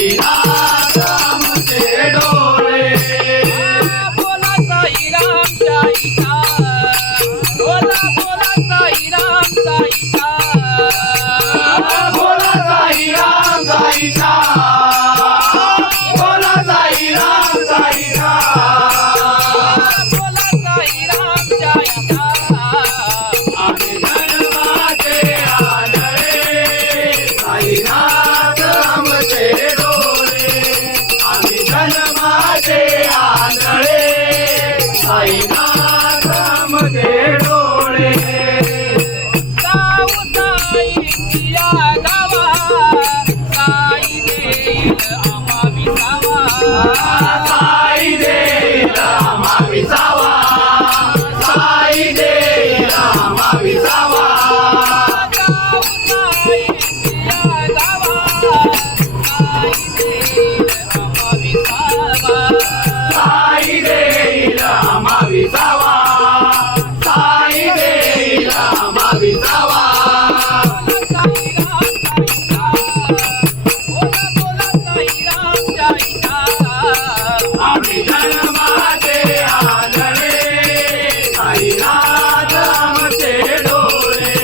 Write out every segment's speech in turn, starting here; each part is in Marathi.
साईनाथ आमचे डोळे बोला साईरामच्या इच्छा बोला बोला साईरामचा इच्छा बोला साईराम साईचा बोला साईराम साईचा बोला साईरामच्या इच्छा आम्ही जन्माचे आंधळे साईनाथ आमचे डोळे आम्ही जन्माचे आंधळे साईनाथ आमचे डोळे जाऊ साई पिया गावा साई देईल आम्हा विसावा साई देईल आम्हा विसावा साई देईल आम्हा विसावा जाऊ साई पिया गावा साई देईल आम्हा विसावा साई देईल आम्हा विसावा साई देईल आम्हा विसावा आम्ही जन्माचे आंधळे साईनाथ आमचे डोळे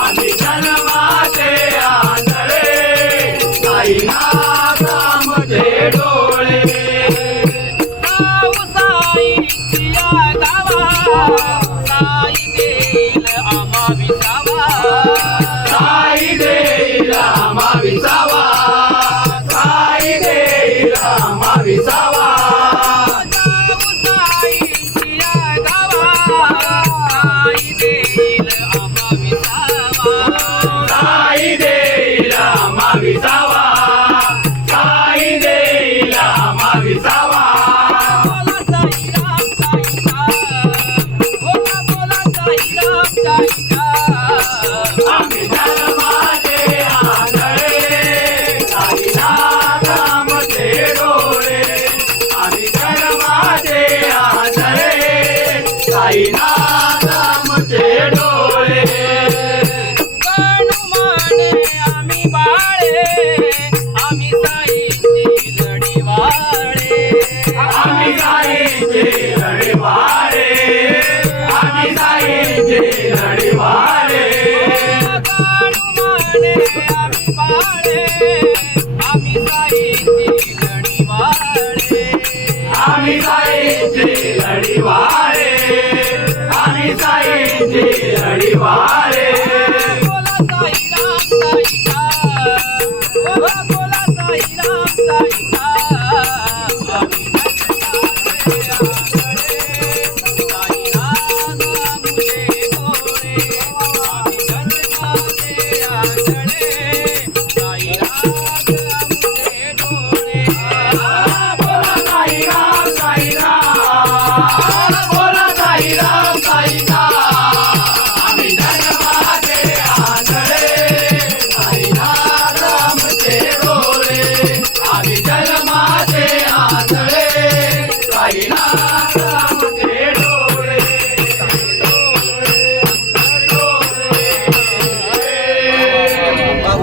आम्ही जन्माचे आंधळे साईनाथ आमचे डोळे साई देईल आम्हा विसावा साई देईल आम्हा विसावा साई देईल आम्हा विसावा साई देईल आम्हा विसावा साई देईल आम्हा विसावा साई देईल आम्हा विसावा बोला साईरामचा इच्छा बोला बोला साईरामचा इच्छा आम्ही जन्माचे आंधळे साईनाथ